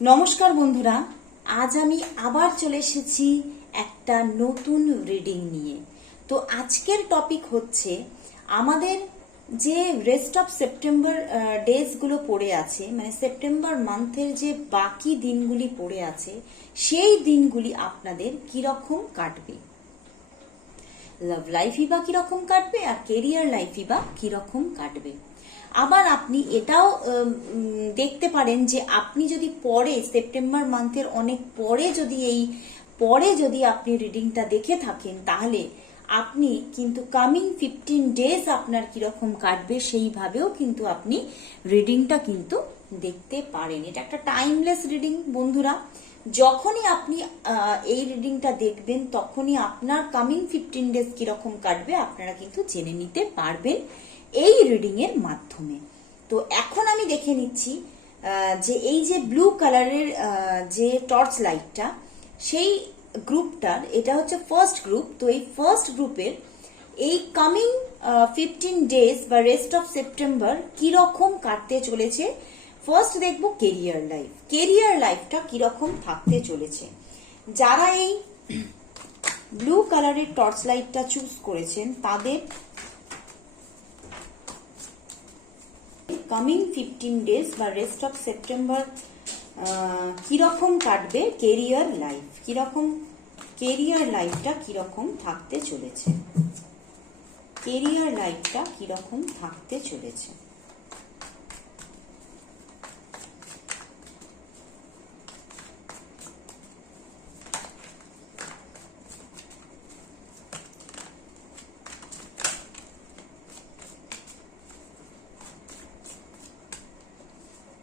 নমস্কার বন্ধুরা, আজ আমি আবার চলে এসেছি একটা নতুন রিডিং নিয়ে। তো আজকের টপিক হচ্ছে আমাদের যে রেস্ট অফ সেপ্টেম্বর ডেজগুলো পড়ে আছে, মানে সেপ্টেম্বর মান্থের যে বাকি দিনগুলি পড়ে আছে, সেই দিনগুলি আপনাদের কিরকম কাটবে। লাভ লাইফই বা কিরকম কাটবে আর কেরিয়ার লাইফই বা কিরকম কাটবে। আবার আপনি এটাও দেখতে পারেন যে আপনি যদি পরে সেপ্টেম্বর মান্থের অনেক পরে যদি আপনি রিডিংটা দেখে থাকেন, তাহলে আপনি কিন্তু কামিং 15 ডেজ আপনার কিরকম কাটবে সেইভাবেও কিন্তু আপনি রিডিংটা কিন্তু দেখতে পারেন। এটা একটা টাইমলেস রিডিং বন্ধুরা। যখনই আপনি এই রিডিংটা দেখবেন তখনই আপনার কামিং 15 ডেজ কিরকম কাটবে আপনারা কিন্তু জেনে নিতে পারবেন এই রিডিং এর মাধ্যমে। তো এখন আমি দেখে নিচ্ছি যে এই যে ব্লু কালারের যে টর্চ লাইটটা, সেই গ্রুপটার এটা হচ্ছে ফার্স্ট গ্রুপ। তো এই ফার্স্ট গ্রুপের এই কামিং 15 ডেজ বা রেস্ট অফ সেপ্টেম্বর কিরকম কাটতে চলেছে। ফার্স্ট দেখবো কেরিয়ার লাইফটা কিরকম থাকতে চলেছে। যারা এই ব্লু কালারের টর্চ লাইটটা চুজ করেছেন তাদের কামিং 15 ডেজ বা রেস্ট অফ সেপ্টেম্বর কিরকম কাটবে, কেরিয়ার লাইফটা কিরকম থাকতে চলেছে।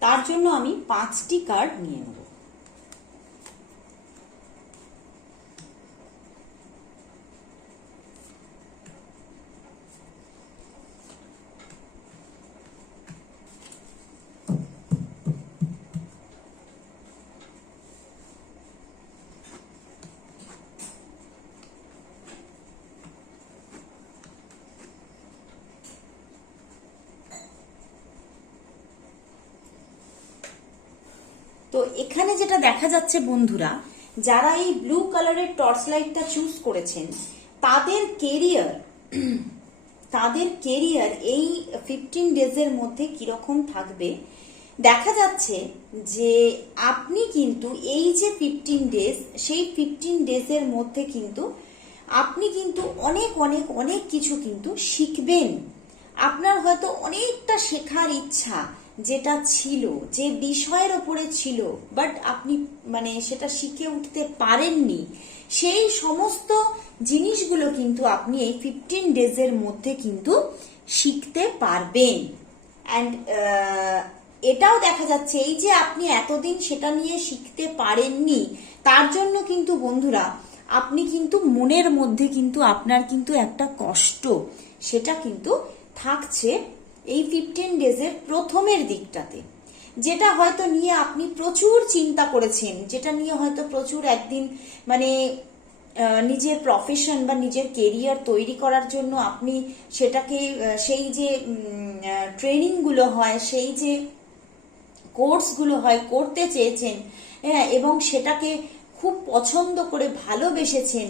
তার জন্য আমি 5টি কার্ড নিয়ে নেব। তো এখানে যেটা দেখা যাচ্ছে বন্ধুরা, যারা এই ব্লু কালারের টর্চ লাইটটা চুজ করেছেন তাদের কেরিয়ার এই 15 ডেজের মধ্যে কিরকম থাকবে। দেখা যাচ্ছে যে আপনি কিন্তু এই যে 15 ডেজ, সেই 15 ডেজের মধ্যে কিন্তু আপনি কিন্তু অনেক অনেক অনেক কিছু কিন্তু শিখবেন। আপনার হয়তো অনেকটা শেখার ইচ্ছা যেটা ছিল, যে বিষয়ের ওপরে ছিল, বাট আপনি মানে সেটা শিখে উঠতে পারেননি, সেই সমস্ত জিনিসগুলো কিন্তু আপনি এই 15 ডেজের মধ্যে কিন্তু শিখতে পারবেন। অ্যান্ড এটাও দেখা যাচ্ছে এই যে আপনি এতদিন সেটা নিয়ে শিখতে পারেননি, তার জন্য কিন্তু বন্ধুরা আপনি কিন্তু মনের মধ্যে কিন্তু আপনার কিন্তু একটা কষ্ট সেটা কিন্তু থাকছে এই 15 ডেজের প্রথমের দিকটাতে, যেটা হয়তো নিয়ে আপনি প্রচুর চিন্তা করেছেন, যেটা নিয়ে হয়তো প্রচুর একদিন মানে নিজের প্রফেশন বা নিজের কেরিয়ার তৈরি করার জন্য আপনি সেটাকে সেই যে ট্রেনিংগুলো হয়, সেই যে কোর্সগুলো হয় করতে চেয়েছেন, হ্যাঁ, এবং সেটাকে খুব পছন্দ করে ভালোবেসেছেন,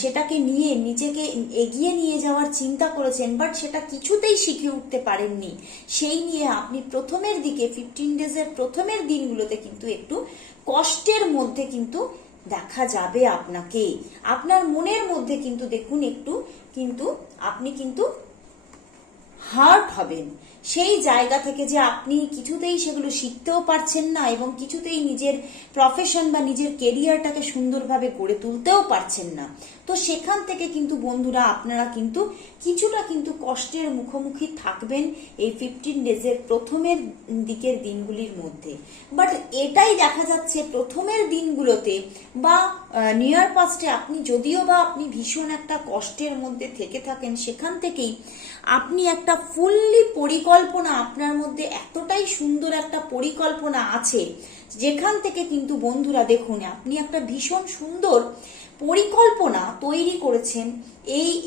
সেটাকে নিয়ে নিজেকে এগিয়ে নিয়ে যাওয়ার চিন্তা করেছেন, বাট সেটা কিছুতেই শিখে উঠতে পারেননি। সেই নিয়ে আপনি প্রথমের দিকে 15 ডেজের প্রথমের দিনগুলোতে কিন্তু একটু কষ্টের মধ্যে কিন্তু দেখা যাবে আপনাকে। আপনার মনের মধ্যে কিন্তু দেখুন একটু কিন্তু আপনি কিন্তু হার্ট হবেন সেই জায়গা থেকে, যে আপনি কিছুতেই সেগুলো শিখতেও পারছেন না এবং কিছুতেই নিজের প্রফেশন বা নিজের কেরিয়ারটাকে সুন্দরভাবে গড়ে তুলতেও পারছেন না। তো সেখান থেকে কিন্তু বন্ধুরা আপনারা কিন্তু কিছুটা কিন্তু কষ্টের মুখোমুখি থাকবেন এই 15 ডেজের প্রথমের দিকের দিনগুলির মধ্যে। বাট এটাই দেখা যাচ্ছে প্রথমের দিনগুলোতে বা নিয়ার পাস্টে আপনি যদিও বা আপনি ভীষণ একটা কষ্টের মধ্যে থেকে থাকেন, সেখান থেকেই আপনি একটা ফুললি পরিকল্পনা, আপনার মধ্যে এতটাই সুন্দর একটা পরিকল্পনা আছে যেখান থেকে কিন্তু বন্ধুরা দেখুন আপনি একটা ভীষণ সুন্দর পরিকল্পনা তৈরি করেছেন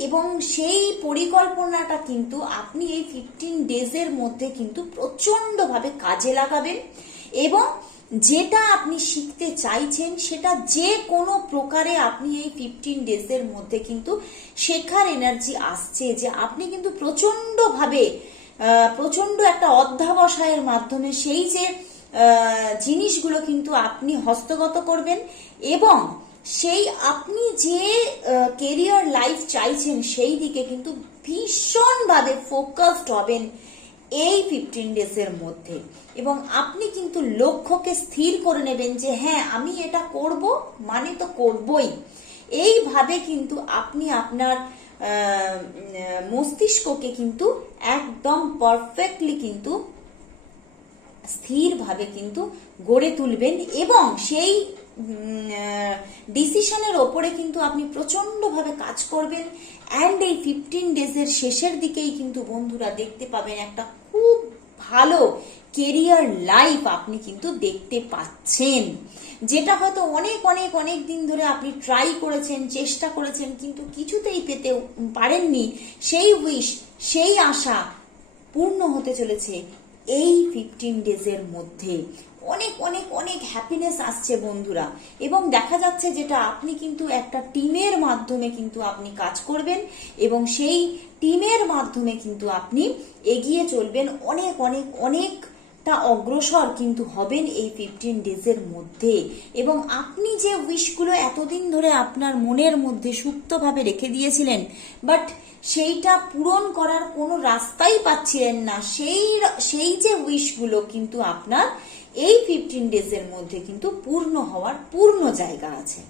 এবং সেই পরিকল্পনাটা কিন্তু আপনি এই 15 ডেজের মধ্যে কিন্তু প্রচন্ডভাবে কাজে লাগাবেন এবং যেটা আপনি শিখতে চাইছেন সেটা যে কোনো প্রকারে আপনি এই 15 ডেজের মধ্যে কিন্তু শেখার এনার্জি আসছে, যে আপনি কিন্তু প্রচন্ড একটা অধ্যাবসায়ের মাধ্যমে সেই যে জিনিসগুলো কিন্তু আপনি হস্তগত করবেন, এবং সেই আপনি যে কেরিয়ার লাইফ চাইছেন সেই দিকে কিন্তু ভীষণভাবে ফোকাসড হবেন এই 15 ডেজের মধ্যে। এবং আপনি কিন্তু লক্ষ্যকে স্থির করে নেবেন যে হ্যাঁ আমি এটা করব, মানে তো করবই। এইভাবে কিন্তু আপনি আপনার মস্তিষ্ককে কিন্তু একদম পারফেক্টলি কিন্তু স্থিরভাবে কিন্তু গড়ে তুলবেন, এবং সেই ডিসিশনের ওপরে কিন্তু আপনি প্রচন্ডভাবে কাজ করবেন। অ্যান্ড এই 15 ডেজের শেষের দিকেই কিন্তু বন্ধুরা দেখতে পাবেন একটা খুব ভালো কেরিয়ার লাইফ আপনি কিন্তু দেখতে পাচ্ছেন, যেটা হয়তো অনেক অনেক অনেক দিন ধরে আপনি ট্রাই করেছেন, চেষ্টা করেছেন, কিন্তু কিছুতেই পেতে পারেননি। সেই উইশ, সেই আশা পূর্ণ হতে চলেছে এই 15 ডেজের মধ্যে। অনেক অনেক অনেক হ্যাপিনেস আসছে বন্ধুরা, এবং দেখা যাচ্ছে যেটা আপনি কিন্তু একটা টিমের মাধ্যমে কিন্তু আপনি কাজ করবেন, এবং সেই টিমের মাধ্যমে কিন্তু আপনি এগিয়ে চলবেন, অনেক অনেক অনেকটা অগ্রসর কিন্তু হবেন এই 15 ডেজের মধ্যে। এবং আপনি যে উইশগুলো এতদিন ধরে আপনার মনের মধ্যে সুপ্তভাবে রেখে দিয়েছিলেন, বাট সেইটা পূরণ করার কোনো রাস্তাই পাচ্ছিলেন না, সেই যে উইশগুলো কিন্তু আপনার এই 15 ডেজের মধ্যে কিন্তু পূর্ণ হওয়ার পূর্ণ জায়গা আছে।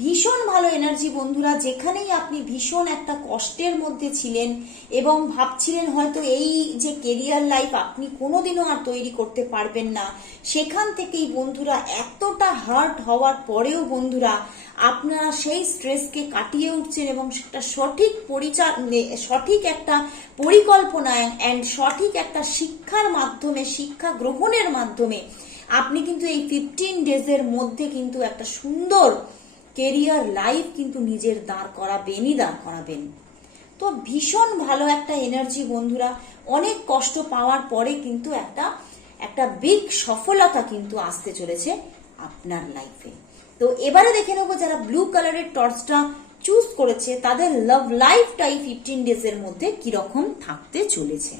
ভীষণ ভালো এনার্জি বন্ধুরা। যেখানেই আপনি ভীষণ একটা কষ্টের মধ্যে ছিলেন এবং ভাবছিলেন হয়তো এই যে কেরিয়ার লাইফ আপনি কোনোদিনও আর তৈরি করতে পারবেন না, সেখান থেকেই বন্ধুরা এতটা হার্ট হওয়ার পরেও বন্ধুরা আপনারা সেই স্ট্রেসকে কাটিয়ে উঠছেন, এবং সেটা সঠিক একটা পরিকল্পনা অ্যান্ড সঠিক একটা শিক্ষার মাধ্যমে, শিক্ষা গ্রহণের মাধ্যমে আপনি কিন্তু এই 15 ডেজের মধ্যে কিন্তু একটা সুন্দর কেরিয়ার লাইফ কিন্তু নিজের দাঁড় করাবেন। তো ভীষণ ভালো একটা এনার্জি বন্ধুরা। অনেক কষ্ট পাওয়ার পরে কিন্তু একটা বিগ সফলতা কিন্তু আসতে চলেছে আপনার লাইফে। তো এবারে দেখে নেবো যারা ব্লু কালারের টর্চটা চুজ করেছে তাদের লাভ লাইফটা এই 15 ডেজের মধ্যে কিরকম থাকতে চলেছে।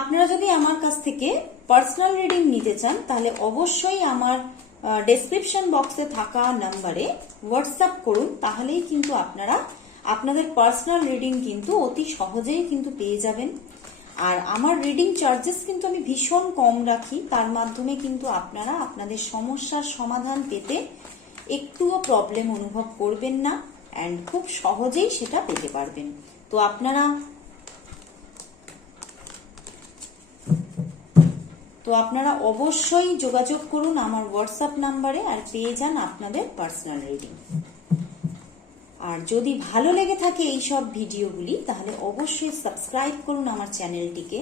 আপনারা যদি আমার কাছ থেকে পার্সোনাল রিডিং নিতে চান তাহলে অবশ্যই আমার ডেসক্রিপশন বক্সে থাকা নাম্বারে হোয়াটসঅ্যাপ করুন, তাহলেই কিন্তু আপনারা আপনাদের পার্সোনাল রিডিং কিন্তু অতি সহজেই কিন্তু পেয়ে যাবেন। আর আমার রিডিং চার্জেস কিন্তু আমি ভীষণ কম রাখি, তার মাধ্যমে কিন্তু আপনারা আপনাদের সমস্যার সমাধান পেতে একটুও প্রবলেম অনুভব করবেন না, অ্যান্ড খুব সহজেই সেটা পেতে পারবেন। তো আপনারা অবশ্যই যোগাযোগ করুন আমার হোয়াটসঅ্যাপ নাম্বারে, আর পেয়ে যান আপনাদের পার্সোনাল রিডিং। আর যদি ভালো লেগে থাকে এই সব ভিডিওগুলি তাহলে অবশ্যই সাবস্ক্রাইব করুন আমার চ্যানেলটিকে,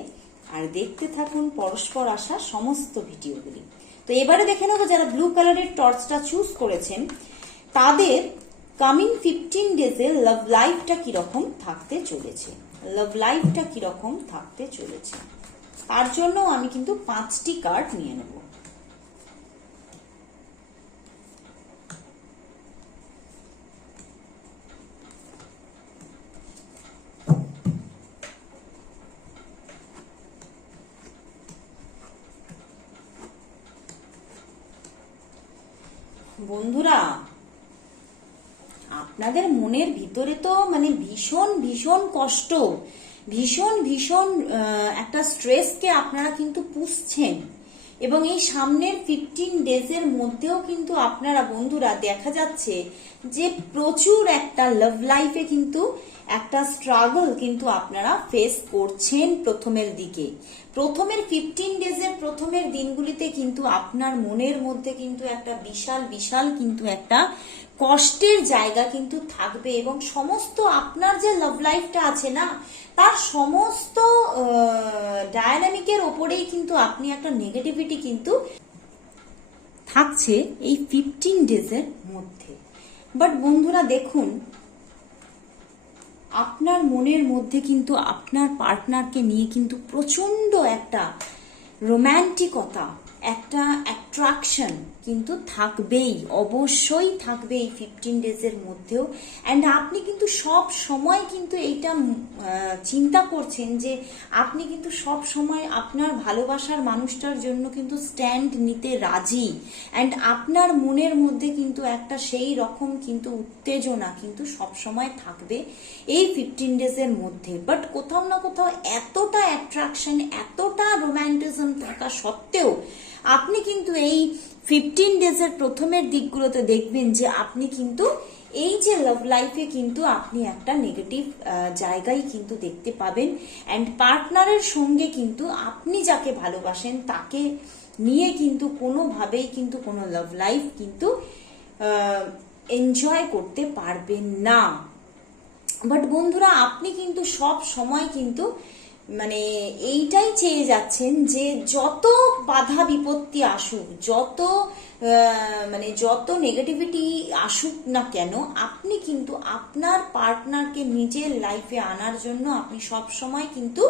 আর দেখতে থাকুন পরস্পর আসা সমস্ত ভিডিওগুলি। তো এবারে দেখে নেবো যারা ব্লু কালারের টর্চটা চুজ করেছেন তাদের কামিং 15 ডেজে লাভ লাইফটা কিরকম থাকতে চলেছে। তার জন্য আমি কিন্তু 5টি কার্ড নিয়ে নেব। বন্ধুরা আপনাদের মনের ভিতরে তো মানে ভীষণ ভীষণ কষ্ট, ভীষণ ভীষণ একটা স্ট্রেসকে আপনারা কিন্তু পুষছেন, এবং এই সামনের 15 ডেজের মধ্যেও কিন্তু আপনারা বন্ধুরা দেখা যাচ্ছে যে প্রচুর একটা লাভ লাইফে কিন্তু একটা স্ট্রাগল কিন্তু আপনারা ফেস করছেন। প্রথমের 15 ডেজের প্রথমের দিনগুলিতে কিন্তু আপনার মনের মধ্যে কিন্তু একটা বিশাল বিশাল কিন্তু একটা কষ্টের জায়গা কিন্তু থাকবে, এবং সমস্ত আপনার যে লাভ লাইফটা আছে না তার সমস্ত ডায়নামিকের ওপরেই কিন্তু আপনি একটা নেগেটিভিটি কিন্তু থাকছে এই 15 ডেজের মধ্যে। বাট বন্ধুরা দেখুন আপনার মনের মধ্যে কিন্তু আপনার পার্টনারকে নিয়ে কিন্তু প্রচন্ড একটা রোম্যান্টিকতা, একটা অ্যাট্রাকশন কিন্তু থাকবেই, অবশ্যই থাকবে এই 15 ডেজের মধ্যেও। অ্যান্ড আপনি কিন্তু সব সময় কিন্তু এইটা চিন্তা করছেন যে আপনি কিন্তু সব সময় আপনার ভালোবাসার মানুষটার জন্য কিন্তু স্ট্যান্ড নিতে রাজি। অ্যান্ড আপনার মনের মধ্যে কিন্তু একটা সেই রকম কিন্তু উত্তেজনা কিন্তু সব সময় থাকবে এই 15 ডেজের মধ্যে। বাট কোথাও না কোথাও এতটা অ্যাট্রাকশন, এতটা রোম্যান্টিজম থাকা সত্ত্বেও আপনি কিন্তু এই 15 ডেজের প্রথমের দিকগুলোতে দেখবেন যে আপনি কিন্তু এই যে লাভ লাইফে কিন্তু আপনি একটা নেগেটিভ জায়গায় কিন্তু দেখতে পাবেন। অ্যান্ড পার্টনারের সঙ্গে কিন্তু আপনি যাকে ভালোবাসেন তাকে নিয়ে কিন্তু কোনোভাবেই কিন্তু কোনো লাভ লাইফ কিন্তু এনজয় করতে পারবেন না। বাট বন্ধুরা, আপনি কিন্তু সব সময় কিন্তু মানে এইটাই চেয়ে যাচ্ছেন যে যত বাধা বিপত্তি আসুক, যত নেগেটিভিটি আসুক না কেন, আপনি কিন্তু আপনার পার্টনারকে নিজের লাইফে আনার জন্য আপনি সব সময় কিন্তু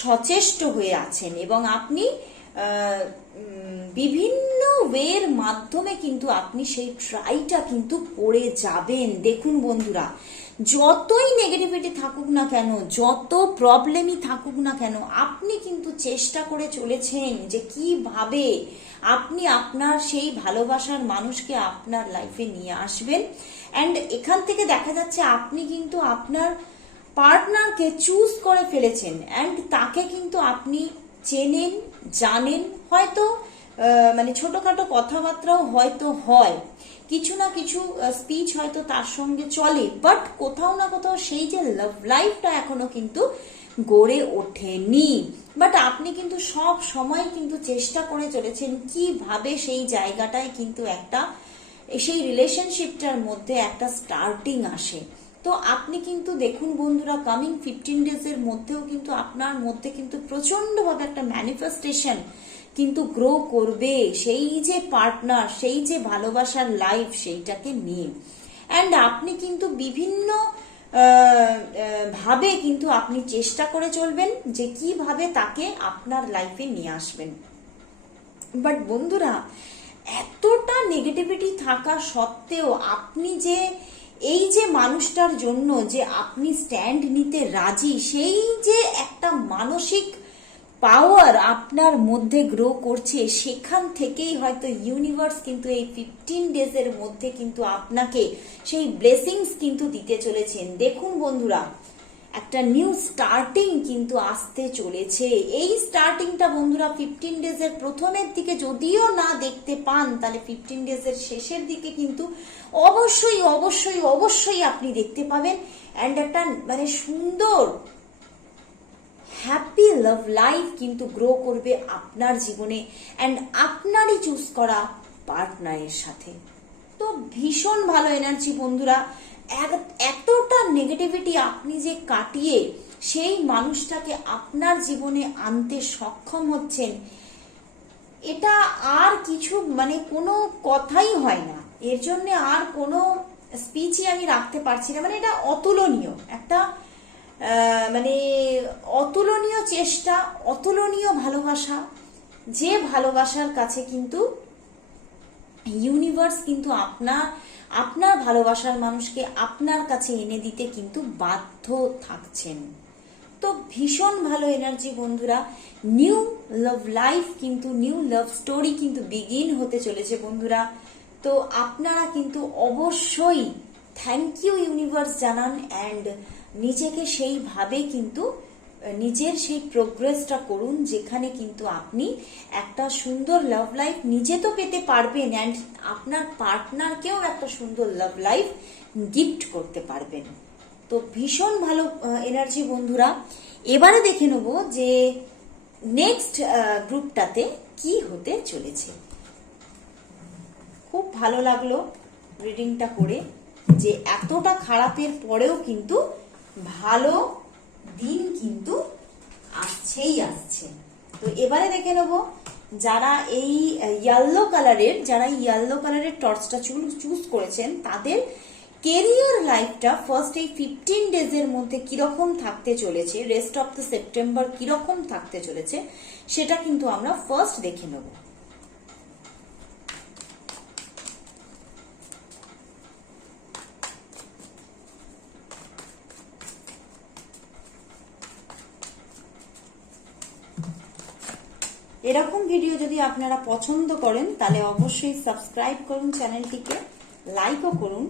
সচেষ্ট হয়ে আছেন। এবং আপনি বিভিন্ন ওয়ের মাধ্যমে কিন্তু আপনি সেই ট্রাইটা কিন্তু করে যাবেন। দেখুন বন্ধুরা, যতই নেগেটিভিটি থাকুক না কেন, যত প্রবলেমই থাকুক না কেন, আপনি কিন্তু চেষ্টা করে চলেছেন যে কিভাবে আপনি আপনার সেই ভালোবাসার মানুষকে আপনার লাইফে নিয়ে আসবেন। অ্যান্ড এখান থেকে দেখা যাচ্ছে আপনি কিন্তু আপনার পার্টনারকে চুজ করে ফেলেছেন। অ্যান্ড তাকে কিন্তু আপনি চেনেন, জানেন, হয়তো মানে ছোটখাটো কথাবার্তাও হয়তো হয়, কিছু না কিছু স্পিচ হয়তো তার সঙ্গে চলে, বাট কোথাও না কোথাও সেই যে লাভ লাইফটা এখনো কিন্তু গড়ে ওঠেনি। বাট আপনি কিন্তু সব সময় কিন্তু চেষ্টা করে চলেছেন কিভাবে সেই জায়গাটায় কিন্তু একটা সেই রিলেশনশিপটার মধ্যে একটা স্টার্টিং আসে। তো আপনি কিন্তু দেখুন বন্ধুরা, কামিং 15 ডেজের মধ্যেও কিন্তু আপনার মধ্যে কিন্তু প্রচন্ডভাবে একটা ম্যানিফেস্টেশন কিন্তু গ্রো করবে সেই যে পার্টনার, সেই যে ভালোবাসার লাইফ, সেইটাকে নিয়ে। অ্যান্ড আপনি কিন্তু বিভিন্ন ভাবে কিন্তু আপনি চেষ্টা করে চলবেন যে কিভাবে তাকে আপনার লাইফে নিয়ে আসবেন। বাট বন্ধুরা, এতটা নেগেটিভিটি থাকা সত্ত্বেও আপনি যে এই যে মানুষটার জন্য যে আপনি স্ট্যান্ড নিতে রাজি, সেই যে একটা মানসিক পাওয়ার আপনার মধ্যে গ্রো করছে, সেখান থেকেই হয়তো ইউনিভার্স কিন্তু এই 15 ডেজের মধ্যে কিন্তু আপনাকে সেই ব্লেসিংস কিন্তু দিতে চলেছেন। দেখুন বন্ধুরা, একটা নিউ স্টার্টিং কিন্তু আসতে চলেছে। এই স্টার্টিংটা বন্ধুরা 15 ডেজের প্রথমের দিকে যদিও না দেখতে পান, তাহলে 15 ডেজের শেষের দিকে কিন্তু অবশ্যই অবশ্যই অবশ্যই আপনি দেখতে পাবেন। অ্যান্ড একটা মানে সুন্দর হ্যাপি লাভ লাইফ কিন্তু গ্রো করবে আপনার জীবনে, অ্যান্ড আপনারই চুজ করা পার্টনারের সাথে। তো ভীষণ ভালো এনার্জি বন্ধুরা। এতটা নেগেটিভিটি আপনি যে কাটিয়ে সেই মানুষটাকে আপনার জীবনে আনতে সক্ষম হচ্ছেন, এটা আর কিছু মানে কোনো কথাই হয় না। এর জন্য আর কোনো স্পিচই আমি রাখতে পারছি না। মানে এটা অতুলনীয় একটা মানে অতুলনীয় চেষ্টা, অতুলনীয় ভালোবাসা, যে ভালোবাসার কাছে কিন্তু ইউনিভার্স কিন্তু আপনার ভালোবাসার মানুষকে আপনার কাছে এনে দিতে কিন্তু বাধ্য থাকছেন। তো ভীষণ ভালো এনার্জি বন্ধুরা। নিউ লাভ লাইফ কিন্তু, নিউ লাভ স্টোরি কিন্তু বিগিন হতে চলেছে বন্ধুরা। তো আপনারা কিন্তু অবশ্যই থ্যাংক ইউ ইউনিভার্স জানান, অ্যান্ড নিজেকে সেইভাবে কিন্তু নিজের সেই প্রোগ্রেসটা করুন, যেখানে কিন্তু আপনি একটা সুন্দর লাভ লাইফ নিজে তো পেতে পারবেন, অ্যান্ড আপনার পার্টনারকেও একটা সুন্দর লাভ লাইফ গিফট করতে পারবেন। তো ভীষণ ভালো এনার্জি বন্ধুরা। এবারে দেখে নেব যে নেক্সট গ্রুপটাতে কি হতে চলেছে। খুব ভালো লাগলো রিডিংটা করে, যে এতটা খারাপের পরেও কিন্তু ভালো দিন কিন্তু আসছেই আসছে। তো এবারে দেখে নেব যারা এই ইয়েলো কালারের টর্চটা চুজ করেছেন, তাদের কেরিয়ার লাইফটা ফার্স্ট এই 15 ডেজের মধ্যে কিরকম থাকতে চলেছে, রেস্ট অফ দ্য সেপ্টেম্বর কিরকম থাকতে চলেছে, সেটা কিন্তু আমরা ফার্স্ট দেখে নেব। এরকম ভিডিও যদি আপনারা পছন্দ করেন তাহলে অবশ্যই সাবস্ক্রাইব করুন চ্যানেলটিকে, লাইকও করুন,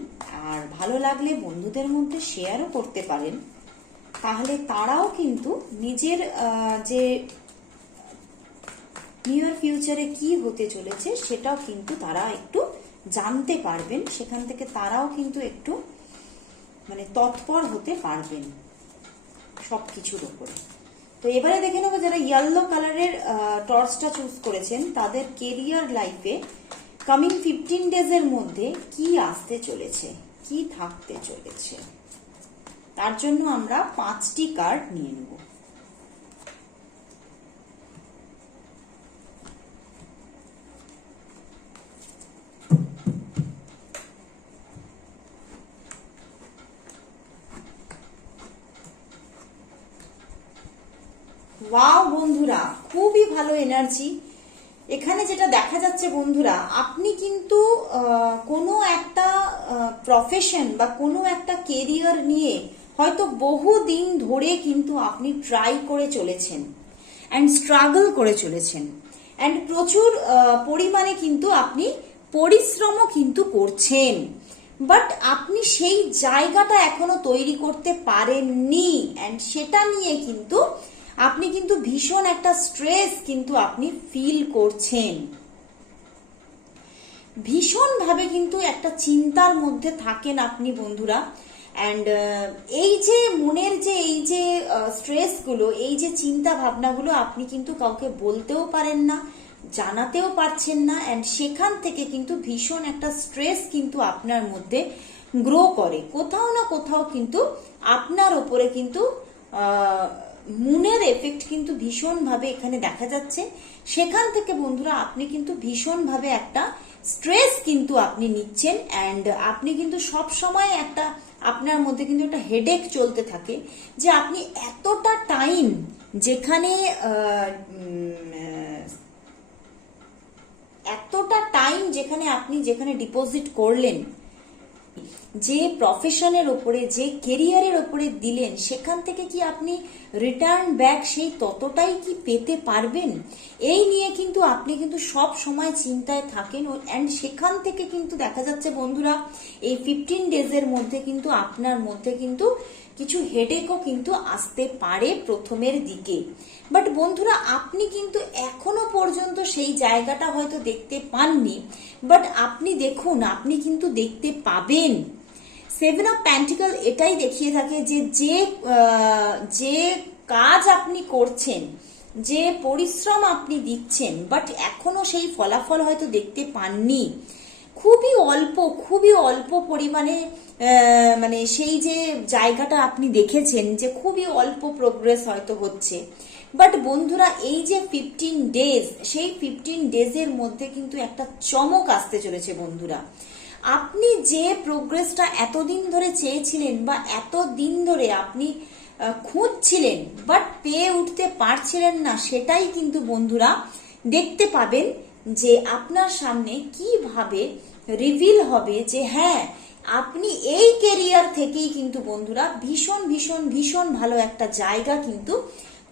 আর ভালো লাগলে বন্ধুদের মধ্যে শেয়ারও করতে পারেন। তাহলে তারাও কিন্তু নিজের যে নিয়ার ফিউচারে কি হতে চলেছে সেটাও কিন্তু তারা একটু জানতে পারবেন, সেখান থেকে তারাও কিন্তু একটু মানে তৎপর হতে পারবেন সবকিছুর উপরে। তো এবারে দেখে নেবো যারা ইয়েলো কালারের টর্চটা চুজ করেছেন তাদের কেরিয়ার লাইফে কামিং 15 ডেজের মধ্যে কি আসতে চলেছে, কি থাকতে চলেছে, তার জন্য আমরা 5টি কার্ড নিয়ে নেব। ওয়াও বন্ধুরা, খুবই ভালো এনার্জি। এখানে যেটা দেখা যাচ্ছে বন্ধুরা, আপনি কিন্তু কোনো একটা প্রফেশন বা কোনো একটা কেরিয়ার নিয়ে হয়তো বহুদিন ধরে কিন্তু আপনি ট্রাই করে চলেছেন অ্যান্ড স্ট্রাগল করে চলেছেন অ্যান্ড প্রচুর পরিমাণে কিন্তু আপনি পরিশ্রমও কিন্তু করছেন, বাট আপনি সেই জায়গাটা এখনো তৈরি করতে পারেননি অ্যান্ড সেটা নিয়ে কিন্তু আপনি কিন্তু ভীষণ একটা স্ট্রেস কিন্তু আপনি ফিল করছেন, ভীষণ ভাবে কিন্তু একটা চিন্তার মধ্যে থাকেন আপনি বন্ধুরা। অ্যান্ড এই যে মনের যে এই যে স্ট্রেসগুলো, এই যে চিন্তা ভাবনাগুলো আপনি কিন্তু কাউকে বলতেও পারেন না, জানাতেও পারছেন না, অ্যান্ড সেখান থেকে কিন্তু ভীষণ একটা স্ট্রেস কিন্তু আপনার মধ্যে গ্রো করে, কোথাও না কোথাও কিন্তু আপনার ওপরে কিন্তু মুনের এফেক্ট কিন্তু ভীষণভাবে এখানে দেখা যাচ্ছে। সেখান থেকে বন্ধুরা আপনি কিন্তু ভীষণভাবে একটা স্ট্রেস কিন্তু আপনি নিচ্ছেন অ্যান্ড আপনি কিন্তু সব সময় একটা আপনার মধ্যে কিন্তু একটা হেডেক চলতে থাকে যে আপনি এতটা টাইম যেখানে আপনি ডিপোজিট করলেন, যে প্রফেশনের ওপরে, যে কেরিয়ারের ওপরে দিলেন, সেখান থেকে কি আপনি রিটার্ন ব্যাক সেই ততটাই কি পেতে পারবেন, এই নিয়ে কিন্তু আপনি কিন্তু সব সময় চিন্তায় থাকেন। অ্যান্ড সেখান থেকে কিন্তু দেখা যাচ্ছে বন্ধুরা এই 15 ডেজের মধ্যে কিন্তু আপনার মধ্যে কিন্তু কিছু হেডেকও কিন্তু আসতে পারে প্রথমের দিকে, বাট বন্ধুরা আপনি কিন্তু এখনো পর্যন্ত সেই জায়গাটা হয়তো দেখতে পাননি, বাট আপনি দেখুন আপনি কিন্তু দেখতে পাবেন। 7 অফ পেন্টিকল এটাই দেখিয়ে থাকে যে যে কাজ আপনি করছেন, যে পরিশ্রম আপনি দিচ্ছেন, বাট এখনো সেই ফলাফল হয়তো দেখতে পাননি, খুবই অল্প পরিমাণে মানে সেই যে জায়গাটা আপনি দেখেছেন যে খুবই অল্প প্রোগ্রেস হয়তো হচ্ছে, বাট বন্ধুরা এই যে 15 ডেজ, সেই 15 ডেজের মধ্যে কিন্তু একটা চমক আসতে চলেছে বন্ধুরা। আপনি যে প্রোগ্রেসটা এতদিন ধরে চেয়েছিলেন বা এতদিন ধরে আপনি খুঁজছিলেন বাট পেয়ে উঠতে পারছিলেন না, সেটাই কিন্তু বন্ধুরা দেখতে পাবেন যে আপনার সামনে কিভাবে রিভিল হবে যে হ্যাঁ আপনি এই কেরিয়ার থেকেই কিন্তু বন্ধুরা ভীষণ ভীষণ ভীষণ ভালো একটা জায়গা কিন্তু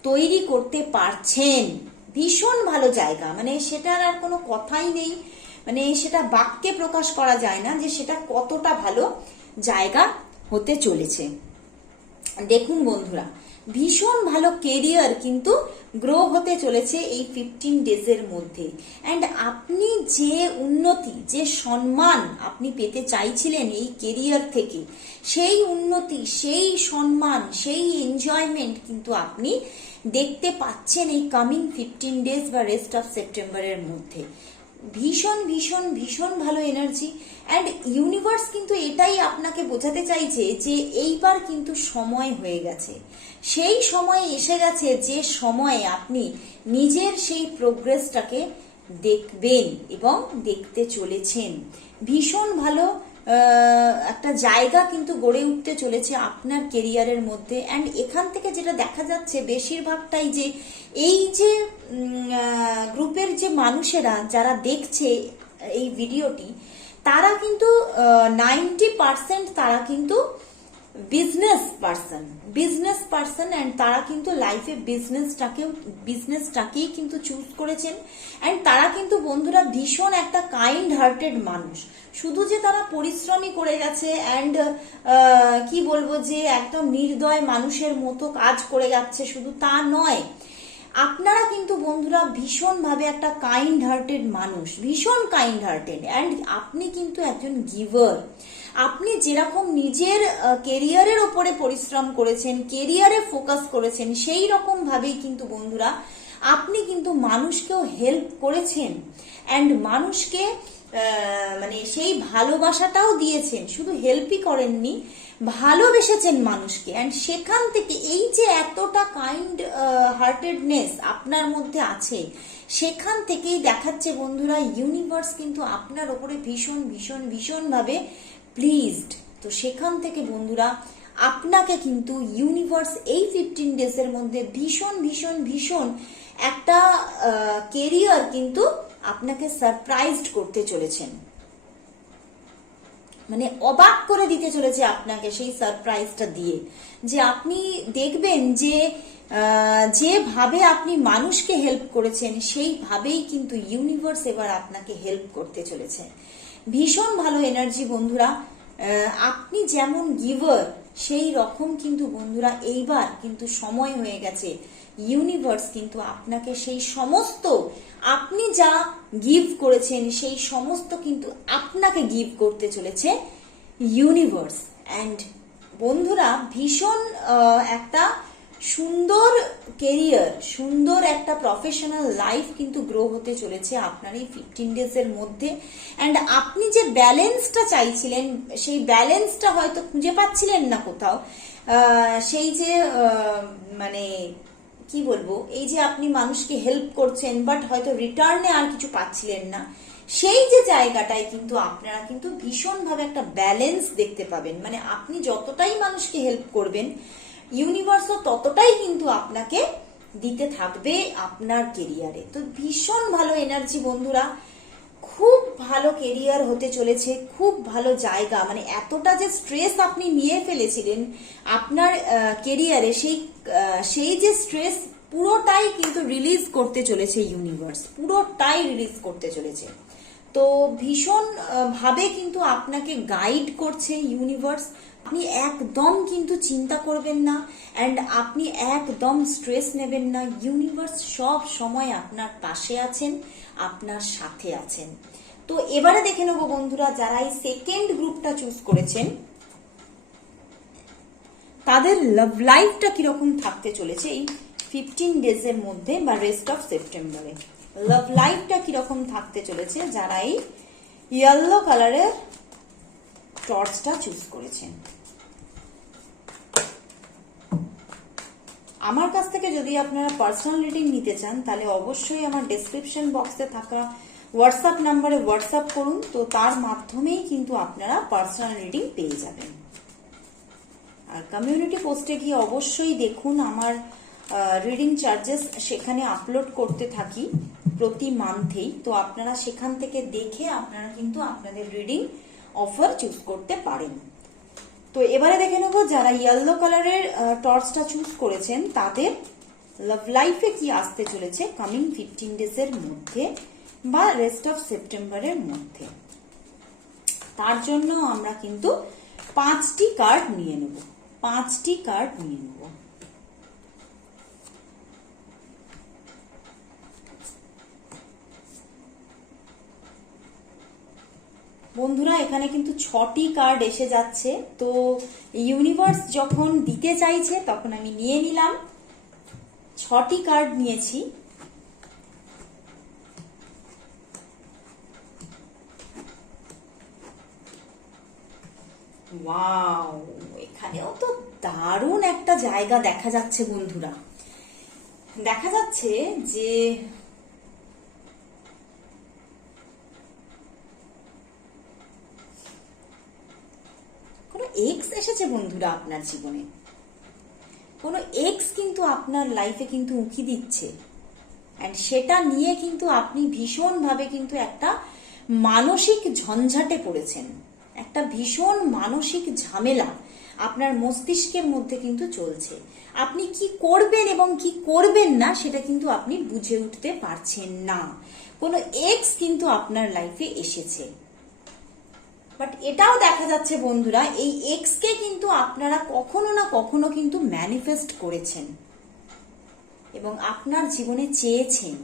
তৈরি করতে পারছেন, ভীষণ ভালো জায়গা, মানে সেটার আর কোনো কথাই নেই, মানে সেটা বাক্যে প্রকাশ করা যায় না যে সেটা কতটা ভালো জায়গা হতে চলেছে। দেখুন বন্ধুরা ভীষণ ভালো কেরিয়ার কিন্তু গ্রো হতে চলেছে এই 15 ডেজের মধ্যে, অ্যান্ড আপনি যে উন্নতি, যে সম্মান আপনি পেতে চাইছিলেন এই কেরিয়ার থেকে, সেই উন্নতি, সেই সম্মান, সেই এনজয়মেন্ট কিন্তু আপনি দেখতে পাচ্ছেন এই কামিং 15 ডেজ বা রেস্ট অফ সেপ্টেম্বরের মধ্যে। ভীষণ ভীষণ ভীষণ ভালো এনার্জি, অ্যান্ড ইউনিভার্স কিন্তু এটাই আপনাকে বোঝাতে চাইছে যে এইবার কিন্তু সময় হয়ে গেছে, সেই সময় এসে গেছে যে সময়ে আপনি নিজের সেই প্রোগ্রেসটাকে দেখবেন এবং দেখতে চলেছেন। ভীষণ ভালো একটা জায়গা কিন্তু গড়ে উঠতে চলেছে আপনার কেরিয়ারের মধ্যে। অ্যান্ড এখান থেকে যেটা দেখা যাচ্ছে বেশিরভাগটাই যে এই যে গ্রুপের যে মানুষেরা যারা দেখছে এই ভিডিওটি, তারা কিন্তু 90% তারা কিন্তু বিজনেস পার্সন অ্যান্ড তারা কিন্তু লাইফে বিজনেসটাকেই কিন্তু চুজ করেছেন। অ্যান্ড তারা কিন্তু বন্ধুরা ভীষণ একটা কাইন্ড হার্টেড মানুষ। শুধু যে তারা পরিশ্রমী করে গেছে অ্যান্ড কি বলবো যে একদম নির্দয় মানুষের মতো কাজ করে যাচ্ছে শুধু তা নয়, আপনারা কিন্তু বন্ধুরা ভীষণভাবে একটা কাইন্ড হার্টেড মানুষ, ভীষণ কাইন্ড হার্টেড। অ্যান্ড আপনি কিন্তু একজন গিভার। আপনি যেরকম নিজের কেরিয়ারের ওপরে পরিশ্রম করেছেন, কেরিয়ারে ফোকাস করেছেন, সেই রকম ভাবেই কিন্তু বন্ধুরা আপনি কিন্তু মানুষকেও হেল্প করেছেন। অ্যান্ড মানুষকে মানে সেই ভালোবাসাটাও দিয়েছেন, শুধু হেল্পই করেননি, ভালোবেসেছেন মানুষকে। অ্যান্ড সেখান থেকে এই যে এতটা কাইন্ড হার্টেডনেস আপনার মধ্যে আছে, সেখান থেকেই দেখাচ্ছে বন্ধুরা ইউনিভার্স কিন্তু আপনার ওপরে ভীষণ ভীষণ ভীষণভাবে প্লিজড। তো সেখান থেকে বন্ধুরা আপনাকে কিন্তু ইউনিভার্স এই 15 ডেজের মধ্যে ভীষণ ভীষণ ভীষণ একটা কেরিয়ার কিন্তু আপনাকে সারপ্রাইজড করতে চলেছেন, মানে অবাক করে দিতে চলেছে আপনাকে সেই সারপ্রাইজটা দিয়ে। যে আপনি দেখবেন যে যেভাবে আপনি মানুষকে হেল্প করেছেন সেইভাবেই কিন্তু ইউনিভার্স এবার আপনাকে হেল্প করতে চলেছে। ভীষণ ভালো এনার্জি বন্ধুরা। আপনি যেমন গিভার সেই রকম কিন্তু বন্ধুরা এইবার কিন্তু সময় হয়ে গেছে ইউনিভার্স কিন্তু আপনাকে সেই সমস্ত আপনি যা গিভ করেছেন সেই সমস্ত কিন্তু আপনাকে গিভ করতে চলেছে ইউনিভার্স। অ্যান্ড বন্ধুরা ভীষণ একটা সুন্দর কেরিয়ার, সুন্দর একটা প্রফেশনাল লাইফ কিন্তু গ্রো হতে চলেছে আপনার এই 15 ডেজের মধ্যে। অ্যান্ড আপনি যে ব্যালেন্সটা চাইছিলেন সেই ব্যালেন্সটা হয়তো খুঁজে পাচ্ছিলেন না কোথাও, সেই যে মানে কি বলবো, এই যে আপনি মানুষকে হেল্প করছেন বাট হয়তো রিটার্নে আর কিছু পাচ্ছিলেন না, সেই যে জায়গাটায় কিন্তু আপনারা কিন্তু ভীষণভাবে একটা ব্যালেন্স দেখতে পাবেন। মানে আপনি যতটাই মানুষকে হেল্প করবেন ইউনিভার্সও ততটাই কিন্তু আপনাকে দিতে থাকবে আপনার কেরিয়ারে। তো ভীষণ ভালো এনার্জি বন্ধুরা, খুব ভালো কেরিয়ার হতে চলেছে, খুব ভালো জায়গা। মানে এতটা যে স্ট্রেস আপনি নিয়ে ফেলেছিলেন আপনার কেরিয়ারে, সেই যে স্ট্রেস পুরোটাই কিন্তু রিলিজ করতে চলেছে ইউনিভার্স, পুরোটাই রিলিজ করতে চলেছে। তো ভীষণ ভাবে কিন্তু আপনাকে গাইড করছে ইউনিভার্স। আপনি একদম কিন্তু চিন্তা করবেন না অ্যান্ড আপনি একদম স্ট্রেস নেবেন না। ইউনিভার্স সব সময় আপনার পাশে আছেন, আপনার সাথে আছেন। তো এবারে দেখে নেবো বন্ধুরা যারা এই সেকেন্ড গ্রুপটা চুজ করেছেন তাদের লাভ লাইফটা কিরকম থাকতে চলেছে এই 15 ডেজের মধ্যে বা রেস্ট অফ সেপ্টেম্বরে। লাভ লাইফটা কিরকম থাকতে চলেছে যারা এই ইয়েলো কালারের টর্চটা চুজ করেছেন। আমার কাছ থেকে যদি আপনারা পার্সোনাল রিডিং নিতে চান তাহলে অবশ্যই আমার ডেসক্রিপশন বক্সে থাকা হোয়াটসঅ্যাপ নাম্বারে হোয়াটসঅ্যাপ করুন, তো তার মাধ্যমেই কিন্তু আপনারা পার্সোনাল রিডিং পেয়ে যাবেন। আর কমিউনিটি পোস্টে গিয়ে অবশ্যই দেখুন আমার রিডিং চার্জেস সেখানে আপলোড করতে থাকি প্রতি মান্থেই, তো আপনারা সেখান থেকে দেখে আপনারা কিন্তু আপনাদের রিডিং অফার চুজ করতে পারেন। তো এবারে দেখে নেব যারা ইয়েলো কালারের টর্চটা চুজ করেছেন তাদের লাভ লাইফে কি আসতে চলেছে কামিং 15 ডেজের মধ্যে বা রেস্ট অফ সেপ্টেম্বরের মধ্যে। তার জন্য আমরা কিন্তু 5টি কার্ড নিয়ে নেব, 5টি কার্ড নিয়ে নেব। বন্ধুরা এখানে কিন্তু 6টি কার্ড এসে যাচ্ছে, তো ইউনিভার্স যখন দিতে চাইছে তখন আমি নিয়ে নিলাম। 6টি কার্ড নিয়েছি। ওয়াও, এখানেও তো দারুণ একটা জায়গা দেখা যাচ্ছে বন্ধুরা। দেখা যাচ্ছে যে এক্স এসেছে বন্ধুরা আপনার জীবনে, কোনো এক্স কিন্তু আপনার লাইফে কিন্তু উঁকি দিচ্ছে, অ্যান্ড সেটা নিয়ে কিন্তু আপনি ভীষণভাবে কিন্তু একটা মানসিক ঝঞ্ঝাটে পড়েছেন, একটা ভীষণ মানসিক ঝামেলা আপনার মস্তিষ্কের মধ্যে কিন্তু চলছে। আপনি কি করবেন এবং কি করবেন না সেটা কিন্তু আপনি বুঝে উঠতে পারছেন না। কোনো এক্স কিন্তু আপনার লাইফে এসেছে, বাট এটাও দেখা যাচ্ছে বন্ধুরা এই এক্স কে কিন্তু আপনারা কখনো না কখনো কিন্তু ম্যানিফেস্ট করেছেন এবং আপনার জীবনে চেয়েছেন,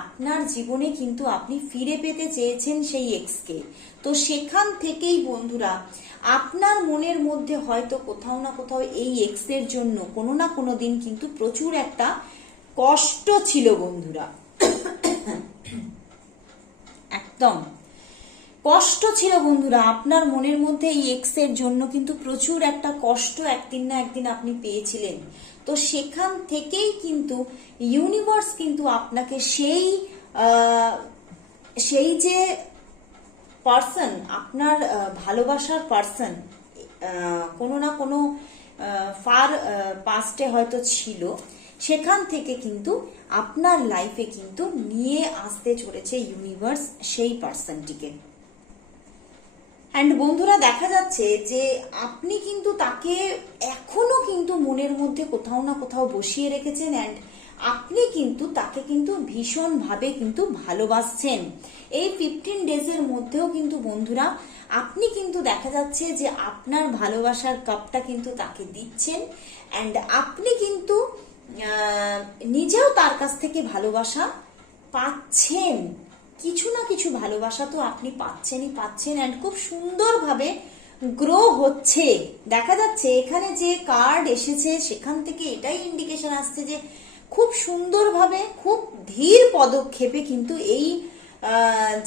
আপনার জীবনে কিন্তু আপনি ফিরে পেতে চেয়েছেন সেই এক্স কে। তো সেখান থেকেই বন্ধুরা আপনার মনের মধ্যে হয়তো কোথাও না কোথাও এই এক্স এর জন্য কোনো না কোনো দিন কিন্তু প্রচুর একটা কষ্ট ছিল বন্ধুরা, একদম কষ্ট ছিল বন্ধুরা আপনার মনের মধ্যে এই এক্স এর জন্য কিন্তু প্রচুর একটা কষ্ট একদিন না একদিন আপনি পেয়েছিলেন। তো সেখান থেকেই কিন্তু ইউনিভার্স কিন্তু আপনাকে সেই যে পার্সন, আপনার ভালোবাসার পার্সন কোনো না কোনো ফার পাস্টে হয়তো ছিল, সেখান থেকে কিন্তু আপনার লাইফে কিন্তু নিয়ে আসতে চলেছে ইউনিভার্স সেই পার্সনটিকে। অ্যান্ড বন্ধুরা দেখা যাচ্ছে যে আপনি কিন্তু তাকে এখনো কিন্তু মনের মধ্যে কোথাও না কোথাও বসিয়ে রেখেছেন, অ্যান্ড আপনি কিন্তু তাকে কিন্তু ভীষণভাবে কিন্তু ভালোবাসছেন। এই 15 ডেজের মধ্যেও কিন্তু বন্ধুরা আপনি কিন্তু দেখা যাচ্ছে যে আপনার ভালোবাসার কাপটা কিন্তু তাকে দিচ্ছেন, অ্যান্ড আপনি কিন্তু নিজেও তার কাছ থেকে ভালোবাসা পাচ্ছেন, কিছু না কিছু ভালোবাসা তো আপনি পাচ্ছেনই পাচ্ছেন, অ্যান্ড খুব সুন্দরভাবে গ্রো হচ্ছে। দেখা যাচ্ছে এখানে যে কার্ড এসেছে সেখান থেকে এটাই ইন্ডিকেশন আসছে যে খুব সুন্দরভাবে খুব ধীর পদক্ষেপে কিন্তু এই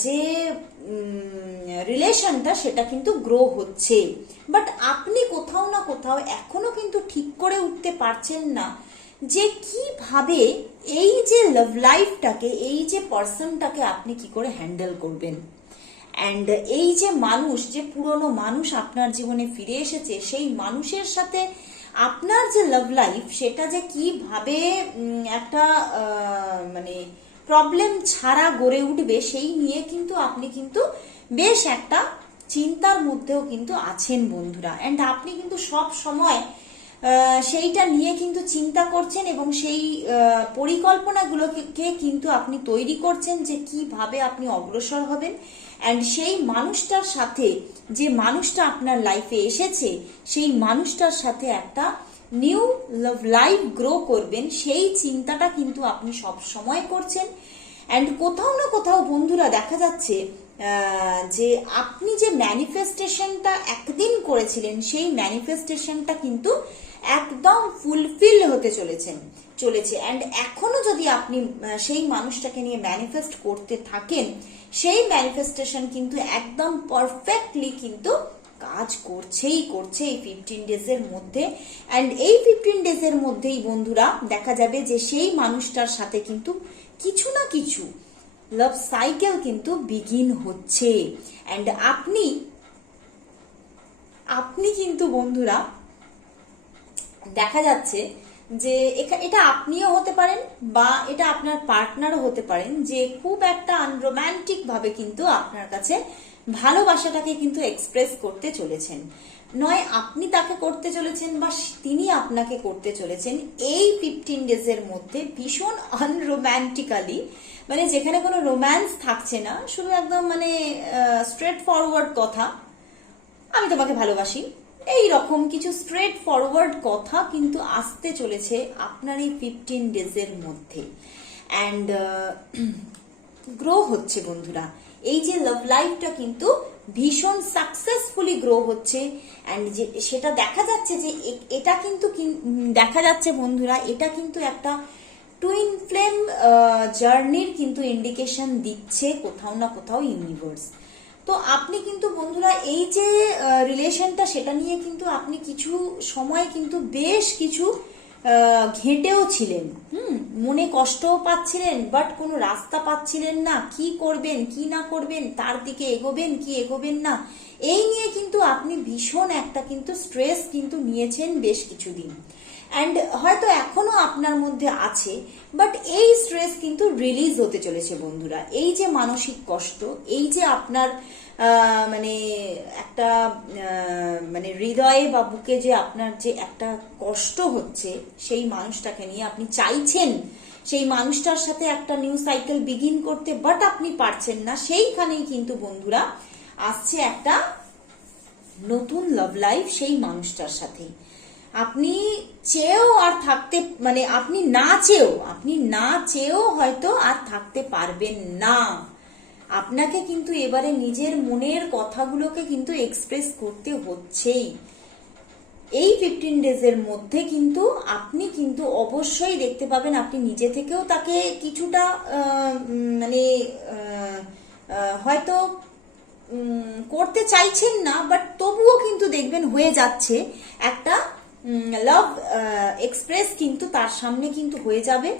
যে রিলেশনটা সেটা কিন্তু গ্রো হচ্ছে। বাট আপনি কোথাও না কোথাও এখনো কিন্তু ঠিক করে উঠতে পারছেন না যে কিভাবে এই যে লাভ লাইফটাকে, এই যে পার্সনটাকে আপনি কি করে হ্যান্ডেল করবেন। অ্যান্ড এই যে মানুষ, যে পুরনো মানুষ আপনার জীবনে ফিরে এসেছে, সেই মানুষের সাথে আপনার যে লাভ লাইফ সেটা যে কিভাবে একটা মানে প্রবলেম ছাড়া গড়ে উঠবে সেই নিয়ে কিন্তু আপনি কিন্তু বেশ একটা চিন্তার মধ্যেও কিন্তু আছেন বন্ধুরা। অ্যান্ড আপনি কিন্তু সব সময় সেইটা নিয়ে কিন্তু চিন্তা করছেন এবং সেই পরিকল্পনাগুলোকে কিন্তু আপনি তৈরি করছেন যে কিভাবে আপনি অগ্রসর হবেন, অ্যান্ড সেই মানুষটার সাথে, যে মানুষটা আপনার লাইফে এসেছে সেই মানুষটার সাথে একটা নিউ লাভ লাইফ গ্রো করবেন, সেই চিন্তাটা কিন্তু আপনি সব সময় করছেন। অ্যান্ড কোথাও না কোথাও বন্ধুরা দেখা যাচ্ছে যে আপনি যে ম্যানিফেস্টেশনটা একদিন করেছিলেন সেই ম্যানিফেস্টেশনটা কিন্তু একদম ফুলফিল হতে চলেছে। অ্যান্ড এখনো যদি আপনি সেই মানুষটাকে নিয়ে ম্যানিফেস্ট করতে থাকেন, সেই ম্যানিফেস্টেশন কিন্তু একদম পারফেক্টলি কিন্তু কাজ করছে এই 15 ডেজের মধ্যে। অ্যান্ড এই 15 ডেজের মধ্যেই বন্ধুরা দেখা যাবে যে সেই মানুষটার সাথে কিন্তু কিছু না কিছু লাভ সাইকেল কিন্তু বিগিন হচ্ছে। অ্যান্ড আপনি কিন্তু বন্ধুরা দেখা যাচ্ছে যে এটা আপনিও হতে পারেন বা এটা আপনার পার্টনারও হতে পারেন, যে খুব একটা আনরোম্যান্টিক ভাবে কিন্তু আপনার কাছে ভালোবাসাটাকে কিন্তু এক্সপ্রেস করতে চলেছেন, নয় আপনি তাকে করতে চলেছেন বা তিনি আপনাকে করতে চলেছেন এই 15 ডেজের মধ্যে ভীষণ আনরোম্যান্টিক্যালি, মানে যেখানে কোনো রোম্যান্স থাকছে না, শুধু একদম মানে স্ট্রেট ফরওয়ার্ড কথা, আমি তোমাকে ভালোবাসি, এই রকম কিছু স্ট্রেট ফরওয়ার্ড কথা কিন্তু আসতে চলেছে আপনার এই 15 ডেজের মধ্যে। অ্যান্ড গ্রো হচ্ছে বন্ধুরা, এই যে লাভ লাইফটা কিন্তু ভীষণ সাকসেসফুলি গ্রো হচ্ছে। অ্যান্ড সেটা দেখা যাচ্ছে যে এটা কিন্তু দেখা যাচ্ছে বন্ধুরা, এটা কিন্তু একটা টুইন ফ্লেম জার্নির কিন্তু ইন্ডিকেশন দিচ্ছে কোথাও না কোথাও ইউনিভার্স। তো আপনি কিন্তু বন্ধুরা এই যে রিলেশনটা সেটা নিয়ে কিন্তু আপনি কিছু সময় কিন্তু বেশ কিছু ঘেঁটেও ছিলেন, মনে কষ্টও পাচ্ছিলেন, বাট কোনো রাস্তা পাচ্ছিলেন না, কি করবেন কি না করবেন, তার দিকে এগোবেন কি এগোবেন না, এই নিয়ে কিন্তু আপনি ভীষণ একটা কিন্তু স্ট্রেস কিন্তু নিয়েছেন বেশ কিছুদিন। অ্যান্ড হয়তো এখনো আপনার মধ্যে আছে, বাট এই স্ট্রেস কিন্তু রিলিজ হতে চলেছে বন্ধুরা। এই যে মানসিক কষ্ট, এই যে আপনার মানে একটা মানে হৃদয়ে বা বুকে যে আপনার যে একটা কষ্ট হচ্ছে, সেই মানুষটাকে নিয়ে আপনি চাইছেন সেই মানুষটার সাথে একটা নিউ সাইকেল বিগিন করতে, বাট আপনি পারছেন না, সেইখানেই কিন্তু বন্ধুরা আসছে একটা নতুন লাভ লাইফ সেই মানুষটার সাথে। আপনি চেয়েও আর থাকতে মানে আপনি না চেয়েও হয়তো আর থাকতে পারবেন না। আপনাকে কিন্তু এবারে নিজের মনের কথাগুলোকে কিন্তু এক্সপ্রেস করতে হচ্ছেই। এই 15 ডেজের মধ্যে কিন্তু আপনি কিন্তু অবশ্যই দেখতে পাবেন, আপনি নিজে থেকেও তাকে কিছুটা মানে হয়তো করতে চাইছেন না, বাট তবুও কিন্তু দেখবেন হয়ে যাচ্ছে একটা লাভ এক্সপ্রেস কিন্তু তার সামনে কিন্তু হয়ে যাবে।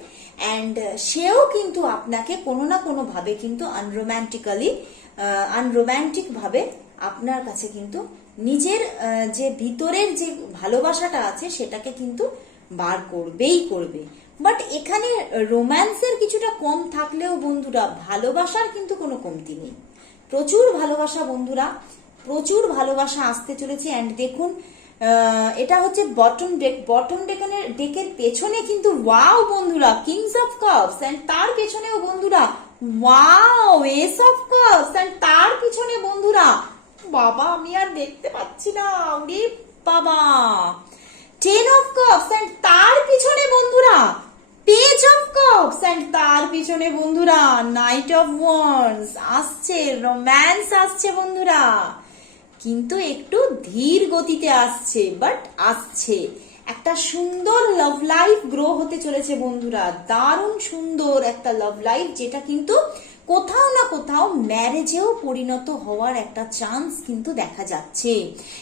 অ্যান্ড সেও কিন্তু আপনাকে কোনো না কোনো ভাবে কিন্তু আনরোম্যান্টিক ভাবে আপনার কাছে কিন্তু নিজের যে ভিতরের যে ভালোবাসাটা আছে সেটাকে কিন্তু বার করবেই করবে। বাট এখানে রোম্যান্সের কিছুটা কম থাকলেও বন্ধুরা ভালোবাসার কিন্তু কোনো কমতি নেই। প্রচুর ভালোবাসা বন্ধুরা, প্রচুর ভালোবাসা আসতে চলেছে। অ্যান্ড দেখুন এটা হচ্ছে বটম ডেকের পেছনে কিন্তু ওয়াও বন্ধুরা কিংস অফ কাপস, অ্যান্ড তার পেছনেও বন্ধুরা wow S of cups, and তার পিছনে বন্ধুরা বাবা আমি আর দেখতে পাচ্ছি না, ওরে বাবা 10 অফ কাপস, অ্যান্ড তার পিছনে বন্ধুরা পেজ অফ কাপস, অ্যান্ড তার পিছনে বন্ধুরা নাইট অফ ওয়ান্ডস আসছে, রোম্যান্স আসছে বন্ধুরা, কিন্তু একটু ধীর গতিতে আসছে, বাট আসছে। একটা সুন্দর লাভ লাইফ গ্রো হতে চলেছে বন্ধুরা, দারুণ সুন্দর একটা লাভ লাইফ, যেটা কিন্তু কোথাও না কোথাও ম্যারেজেও পরিণত হওয়ার একটা চান্স কিন্তু দেখা যাচ্ছে।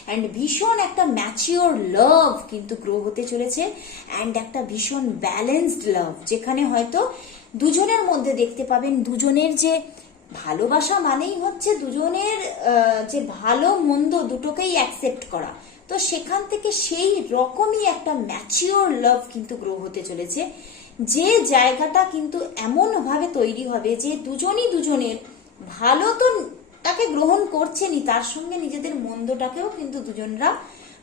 অ্যান্ড ভীষণ একটা ম্যাচিওর লাভ কিন্তু গ্রো হতে চলেছে, অ্যান্ড একটা ভীষণ ব্যালেন্সড লাভ, যেখানে হয়তো দুজনের মধ্যে দেখতে পাবেন দুজনের যে ভালোবাসা মানেই হচ্ছে দুজনের যে ভালো মন্দ দুটোকেই অ্যাকসেপ্ট করা, তো সেখান থেকে সেই রকমই একটা ম্যাচিওর লাভ কিন্তু গ্রো হতে চলেছে, যে জায়গাটা কিন্তু এমন ভাবে তৈরি হবে যে দুজনই দুজনের ভালো তো তাকে গ্রহণ করছেনই, তার সঙ্গে নিজেদের মন্দটাকেও কিন্তু দুজনরা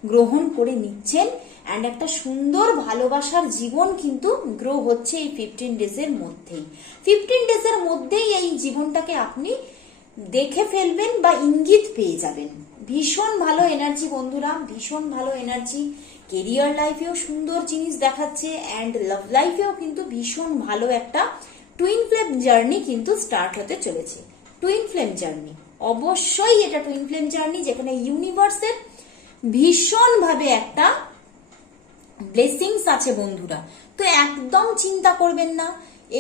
গ্রহণ করে নিচ্ছেন। অ্যান্ড একটা সুন্দর ভালোবাসার জীবন কিন্তু গ্রো হচ্ছে এই 15 ডেজের মধ্যেই। 15 ডেজের মধ্যেই এই জীবনটাকে আপনি দেখে ফেলবেন বা ইঙ্গিত পেয়ে যাবেন। ভীষণ ভালো এনার্জি বন্ধুরা, ভীষণ ভালো এনার্জি। কেরিয়ার লাইফেও সুন্দর জিনিস দেখাচ্ছে, অ্যান্ড লাভ লাইফেও কিন্তু ভীষণ ভালো একটা টুইন ফ্লেম জার্নি কিন্তু স্টার্ট হতে চলেছে। টুইন ফ্লেম জার্নি, অবশ্যই এটা টুইন ফ্লেম জার্নি, যেখানে ইউনিভার্সের ভীষণ ভাবে একটা ব্লেসিংস আছে বন্ধুরা। তো একদম চিন্তা করবেন না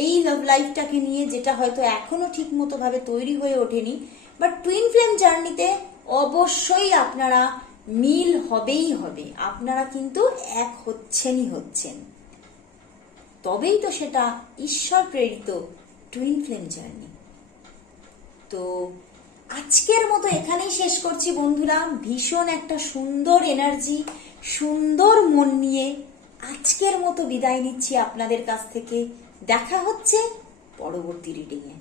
এই লাভ লাইফটাকে নিয়ে, যেটা হয়তো এখনো ঠিক মতো ভাবে তৈরি হয়ে ওঠেনি, বাট টুইন ফ্লেম জার্নিতে অবশ্যই আপনারা মিল হবেই হবে, আপনারা কিন্তু এক হচ্ছেন, তবেই তো সেটা ঈশ্বর প্রেরিত টুইন ফ্লেম জার্নি। তো আজকের মতো এখানেই শেষ করছি বন্ধুরা। ভীষণ একটা সুন্দর এনার্জি, সুন্দর মন নিয়ে আজকের মতো বিদায় নিচ্ছি আপনাদের কাছ থেকে। দেখা হচ্ছে পরবর্তী রিডিংয়ে।